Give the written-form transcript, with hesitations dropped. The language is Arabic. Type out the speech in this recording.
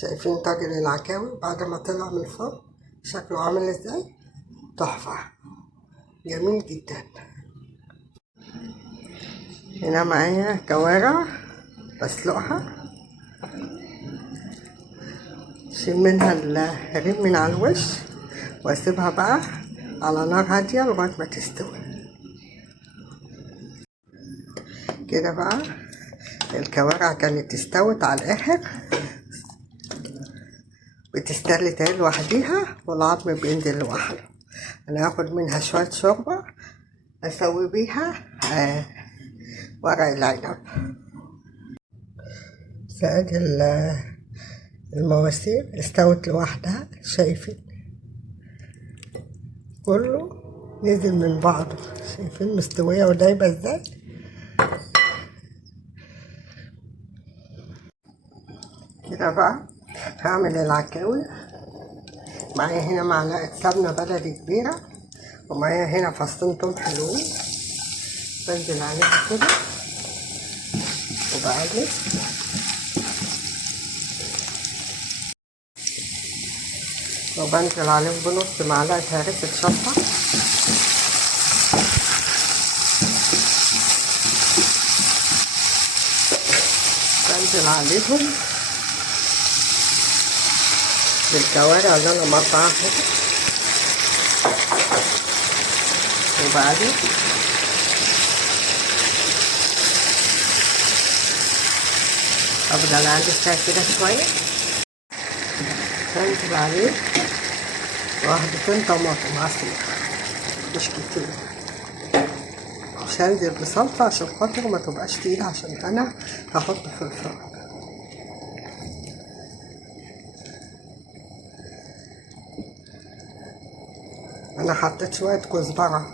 شايفين طاجن العكاوي بعد ما طلع من الفرن شكله عامل ازاي؟ تحفة، جميل جدا. هنا معايا كوارع بسلقها، شيل منها الريم من على الوش واسيبها بقى على نار هادية لغاية ما تستوي. كده بقى الكوارع كانت استوت على الاخر، بتستوي تاني لوحديها والعظم بينزل لوحده. انا هاخد منها شوية شوربة اسوي بيها ورق العنب. ساعد المواسير استوت لوحدها، شايفين كله نزل من بعضه، شايفين مستوية ودايبة ازاي. كده بقى هعمل العكاوي. معايا هنا معلقة سمنة بلدي كبيرة، ومعايا هنا فصين توم حلوين، بنزل عليها كده وبقلب. وبنزل عليهم بنص معلقة هريسة شطة، بنزل عليهم بالكوارع اللي انا مقطعاها كده وبقلب. افضل اقلب فيها كده شوية، بنزل عليه واحدتين طماطم عصير مش كتير، مش هنزل بصلصة عشان خاطر ما تبقاش تقيلة، عشان انا هحط في الفرن. انا حطيت شوية كزبرة